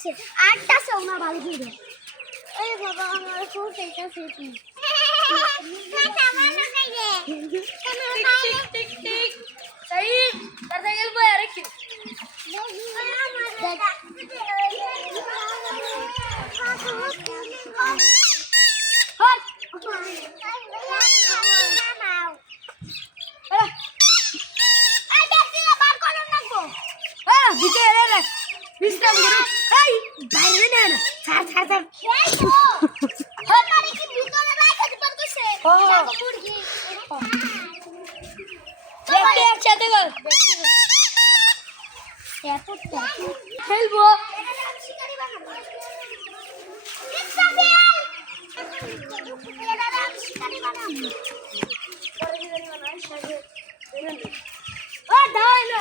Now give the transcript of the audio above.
আছে আটটা সোনা ভালো করে এই বাবা আমার খুব এটা সেটি না সামান্য কাইয়ে টিক টিক টিক সাইদ তার সাইকেল বই আরে কি দিতে এলে রে বিশ্রাম করো এই বাইরে নে না ছাড় ছাড় ছাড় হঠাৎ কি ভিতরে রাখতে পারতেছে জাগো মুরগি দেখতে একসাথে গো এয়ারপোর্ট খেলবো শিকারি বানাবো ইসরাফিল এরা শিকারি বানাবো পরে দিন না সাথে ও দাও না